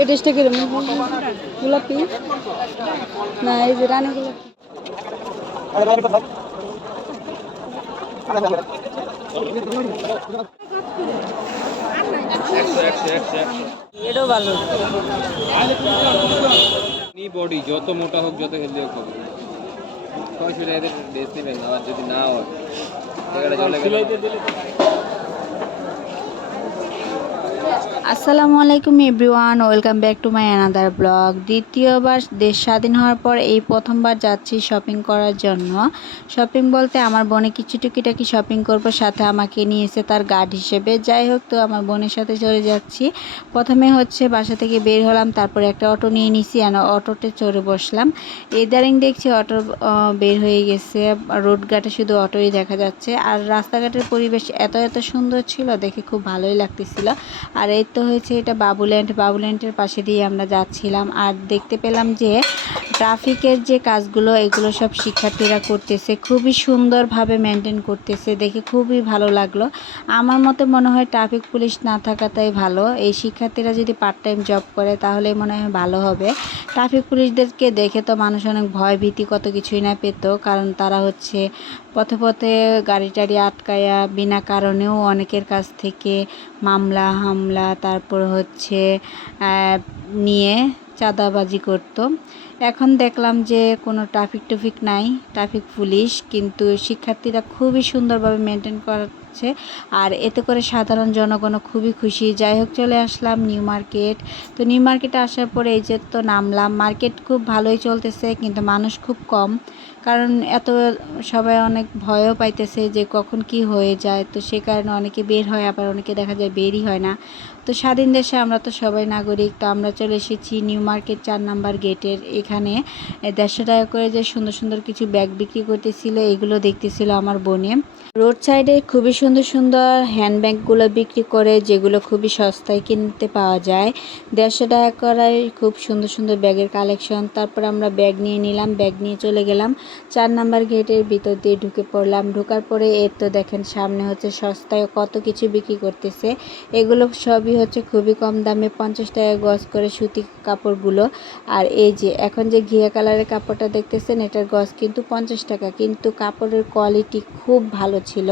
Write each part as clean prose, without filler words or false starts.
এই ড্রেসটা কিরকম? গোলাপি না, এই যে রানী গোলাপি। এটাও ভালো। বডি যত মোটা হোক যত হেলদি হোক হবে 600 টাকা ড্রেস নেবেন, আবার যদি না হয় টাকাটা জলে গেলে আসসালামু আলাইকুম everyone, welcome back to my another blog. দ্বিতীয়বার দেশ স্বাধীন হওয়ার পর এই প্রথমবার যাচ্ছি শপিং করার জন্য। শপিং বলতে আমার বোনে কিছু টুকিটাকি শপিং করব, সাথে আমাকে নিয়েছে তার গার্ড হিসেবে। যাই হোক, তো আমার বোনের সাথে চলে যাচ্ছি। প্রথমে হচ্ছে বাসা থেকে বের হলাম, তারপরে একটা অটো নিয়ে নিছি, অটোতে চড়ে বসলাম। ইদারিং দেখছি অটো বের হয়ে গেছে, রোডঘাটে শুধু অটোই দেখা যাচ্ছে। আর রাস্তাঘাটের পরিবেশ এত এত সুন্দর ছিল, দেখে খুব ভালোই লাগতেছিল। আর এই তো হয়েছে এটা বাবুল্যান্ডের পাশে দিয়ে আমরা যাচ্ছিলাম। আর দেখতে পেলাম যে ট্রাফিকের যে কাজগুলো, এগুলো সব শিক্ষার্থীরা করতেছে, খুবই সুন্দরভাবে মেনটেন করতেছে, দেখে খুবই ভালো লাগলো। আমার মতে মনে হয় ট্রাফিক পুলিশ না থাকাটাই ভালো। এই শিক্ষার্থীরা যদি পার্ট টাইম জব করে তাহলে মনে হয় ভালো হবে। ট্রাফিক পুলিশদেরকে দেখে তো মানুষ অনেক ভয় ভীতি কত কিছুই না পেত, কারণ তারা হচ্ছে পথে পথে গাড়ি টাড়ি আটকায়া বিনা কারণেও অনেকের কাছ থেকে মামলা হামলা তারপর হচ্ছে নিয়ে চাঁদাবাজি করতো। এখন দেখলাম যে কোনো ট্রাফিক নাই, ট্রাফিক পুলিশ, কিন্তু শিক্ষার্থীরা খুবই সুন্দরভাবে মেনটেন করছে। আর এতে করে সাধারণ জনগণও খুবই খুশি। যাই হোক, চলে আসলাম নিউ মার্কেট। তো নিউ মার্কেটে আসার পরে এই যে তো নামলাম। মার্কেট খুব ভালোই চলতেছে, কিন্তু মানুষ খুব কম, কারণ এত সবাই অনেক ভয়ও পাইতেছে যে কখন কি হয়ে যায়। তো সে কারণে অনেকে বের হয়, আবার অনেকে দেখা যায় বেরই হয় না। তো স্বাধীন দেশে আমরা তো সবাই নাগরিক। তো আমরা চলে এসেছি নিউ মার্কেট 4 নাম্বার গেটের এখানে। 150 টাকা করে যে সুন্দর সুন্দর কিছু ব্যাগ বিক্রি করতেছিল, এগুলো দেখতেছিল আমার বোনে। রোড সাইডে খুবই সুন্দর সুন্দর হ্যান্ডব্যাগগুলো বিক্রি করে, যেগুলো খুবই সস্তায় কিনতে পাওয়া যায়। 150 টাকা করে খুব সুন্দর সুন্দর ব্যাগের কালেকশন। তারপর আমরা ব্যাগ নিয়ে নিলাম, ব্যাগ নিয়ে চলে গেলাম 4 নাম্বার গেটের ভিতর দিয়ে ঢুকে পড়লাম। ঢোকার পরে এর তো দেখেন সামনে হচ্ছে সস্তায় কত কিছু বিক্রি করতেছে। এগুলো সবই হচ্ছে খুবই কম দামে, 50 টাকা গজ করে সুতি কাপড়গুলো। আর এই যে এখন যে ঘিয়া কালারের কাপড়টা দেখতেছেন, এটার গজ কিন্তু 50 টাকা, কিন্তু কাপড়ের কোয়ালিটি খুব ভালো ছিল।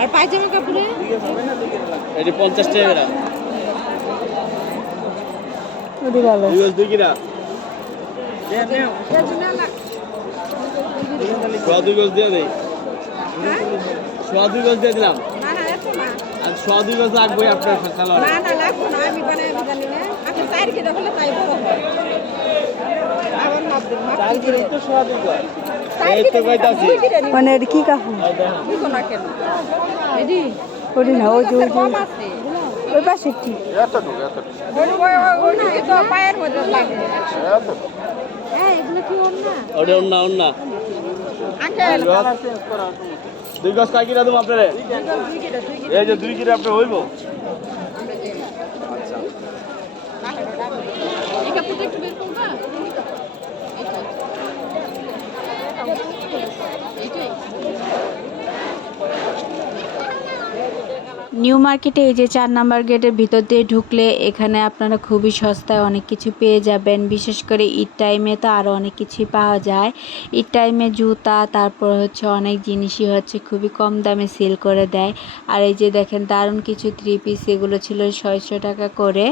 আর পায়জামা কাপড়ে 50 টাকা ওটি ভালো। দুই গজ দিয়ে দেয়, সোয়া 2 গজ দিয়ে দিলাম। আর সোয়া 2 গজ লাগবে আপনার সালোয়ার। মানে এটা কি কাপড়? ওটি না, ওই যে ওই পাশে কি ওটা অন্য 2 গজ কয় কিনা দেবো আপনারে? এই যে 2 কিনা আপনি হইব। নিউ মার্কেটে এই যে 4 নাম্বার গেটের ভিতর দিয়ে ঢুকলে এখানে আপনারা খুবই সস্তায় অনেক কিছু পেয়ে যাবেন। বিশেষ করে ঈদ টাইমে তো আরও অনেক কিছুই পাওয়া যায়। ঈদ টাইমে জুতা, তারপর হচ্ছে অনেক জিনিসই হচ্ছে খুবই কম দামে সেল করে দেয়। আর এই যে দেখেন দারুণ কিছু 3 পিস, এগুলো ছিল 600 টাকা করে।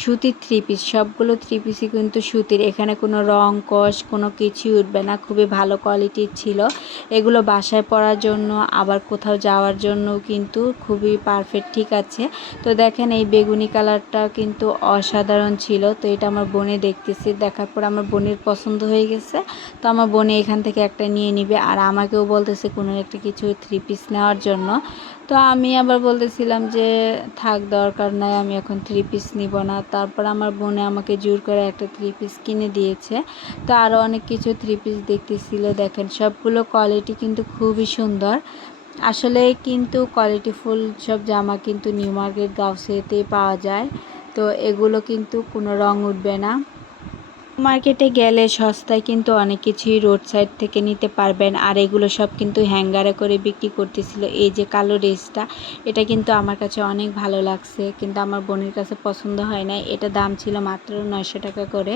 সুতির 3 পিস, সবগুলো 3 পিসই কিন্তু সুতির, এখানে কোনো রং কষ কোনো কিছুই উঠবে না, খুবই ভালো কোয়ালিটির ছিল। এগুলো বাসায় পরার জন্য আবার কোথাও যাওয়ার জন্য কিন্তু খুবই পারফেক্ট, ঠিক আছে। তো দেখেন এই বেগুনি কালারটা কিন্তু অসাধারণ ছিল। তো এটা আমার বোনে দেখতেছি, দেখার পর আমার বোনের পছন্দ হয়ে গেছে। তো আমার বোনে এখান থেকে একটা নিয়ে নিবে, আর আমাকেও বলতেছে কোনো একটা কিছু 3 পিস নেওয়ার জন্য। তো আমি আবার বলতেছিলাম যে থাক, দরকার নাই, আমি এখন 3 পিস নিব না। তারপর আমার বোনে আমাকে জোর করে একটা 3 পিস কিনে দিয়েছে। তো আরও অনেক কিছু 3 পিস দেখতেছিল, দেখেন সবগুলো কোয়ালিটি কিন্তু খুবই সুন্দর। আসলে কিন্তু কোয়ালিটিফুল সব জামা কিন্তু নিউ মার্কেট গাউসিয়াতেই পাওয়া যায়। তো এগুলো কিন্তু কোনো রং উঠবে না। মার্কেটে গেলে সস্তায় কিন্তু অনেক কিছুই রোড সাইড থেকে নিতে পারবেন। আর এগুলো সব কিন্তু হ্যাঙ্গারে করে বিক্রি করতেছিল। এই যে কালো ড্রেসটা, এটা কিন্তু আমার কাছে অনেক ভালো লাগছে, কিন্তু আমার বোনের কাছে পছন্দ হয় না। এটা দাম ছিল মাত্র 900 টাকা করে।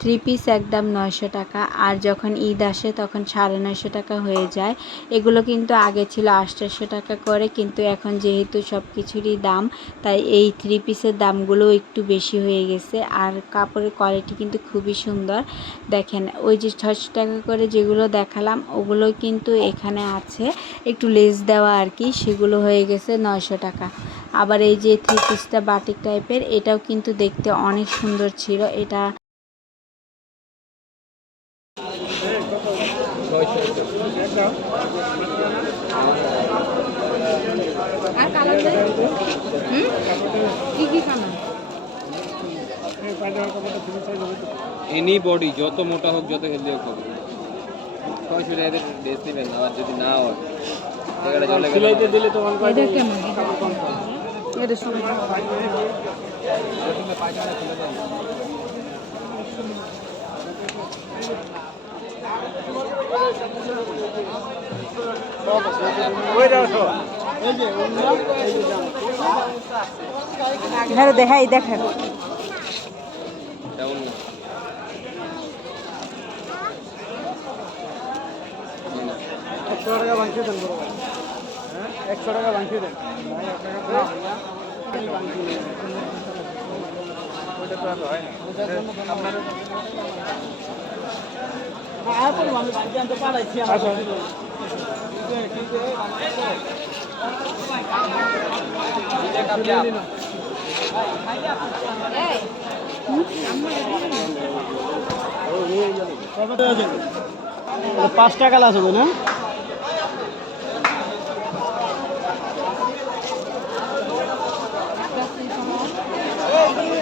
3 পিস একদম 900 টাকা। আর যখন ঈদ আসে তখন 950 টাকা হয়ে যায়। এগুলো কিন্তু আগে ছিল 800 টাকা করে, কিন্তু এখন যেহেতু সব কিছুরই দাম, তাই এই 3 পিসের দামগুলো একটু বেশি হয়ে গেছে। আর কাপড়ের কোয়ালিটি কিন্তু খুবই সুন্দর। দেখেন ওই যে 600 টাকা করে যেগুলো দেখালাম, ওগুলো কিন্তু এখানে আছে একটু লেস দেওয়া আর কি, সেগুলো হয়ে গেছে 900 টাকা। আবার এই যে 3 পিসটা বাটিক টাইপের, এটাও কিন্তু দেখতে অনেক সুন্দর ছিল। এটা আর কালার কি কি কালার? এনি বডি যত মোটা হোক যত হেলদি হোক হবে 600 টাকা ড্রেস নেবেন। আর যদি না হয় টাকাটা চলে গেল সিলাইতে দিলে তো অন এটা কেমন? এটা সবাই হ্যাঁ দেখাই দেখেন। তেমন না। টাকা ভাঙিয়ে দেন বড় ভাই। হ্যাঁ 100 টাকা ভাঙিয়ে দেন ভাই। ওইটা তো আর হয় না। আপনার আমি ভাঙিয়ে আনতে পারাইছি। পাঁচ টাকা লাস হবে না?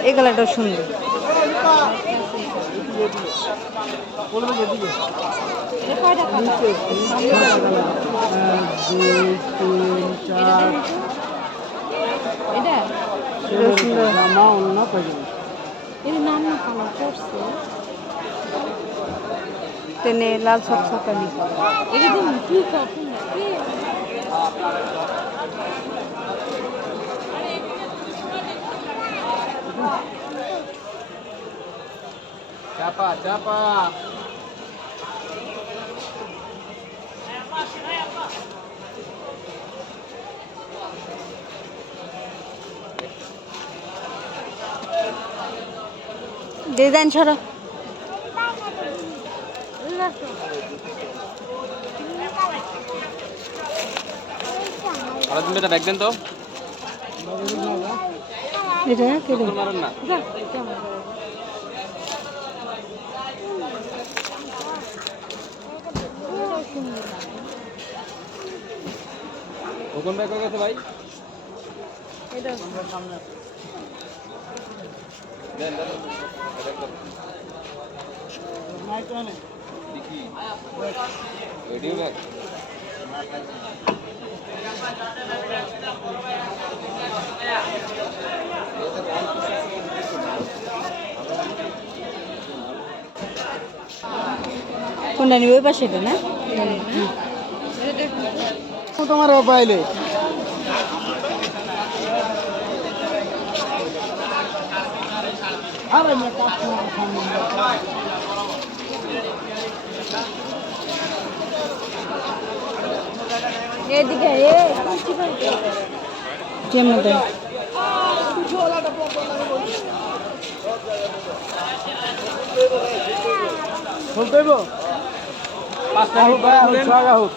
এই কালারটাও সুন্দর। এটা সুন্দর। জামা অন্য পাইজামা এর নাম না কালার করছে তেনে লাল ছকছকানি। এটা দিন কি কখন কি চাপা চাপা ডিজাইন ছড়া। আর তুমি এটা ব্যাগ দেন তো এটা কেটে মারেন না। কোন ব্যাগ হয়ে গেছে ভাই? এটা সামনে দেন দেন নাই তো নেই দেখি রেডিও ব্যাগ কোনটা নিবে? ওই পাশে এটা না? তোমার পাইলে এদিকে কেমন দেয়? বলতে হইব 5 টাকা হোক।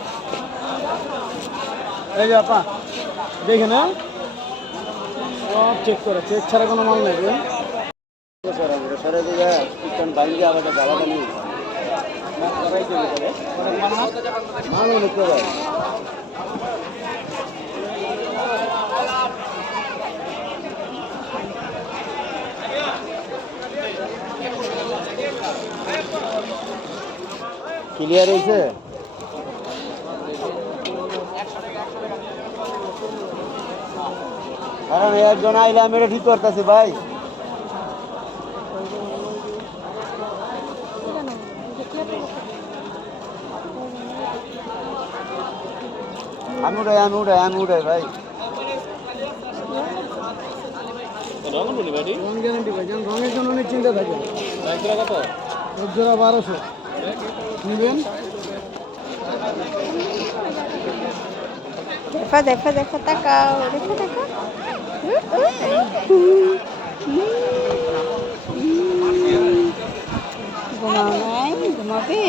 এই যে আপা দেখে না সব চেক করে, চেক ছাড়া কোনো মাল নেই। ক্লিয়ার হয়েছে? কারণ একজন আইলে আমি এটা ঠিক করতেছি ভাই। আমি উড়াই ভাই। রঙ বলি বাড়ি রং গ্যারান্টি ভাই, যেমন রঙের জন্য অনেক চিন্তা থাকে। এক জোড়া কত? এক জোড়া 1200 নেবেন। দেখো দেখো তাকাও, দেখো দেখো। ঘুমাও নাই, ঘুমাবে।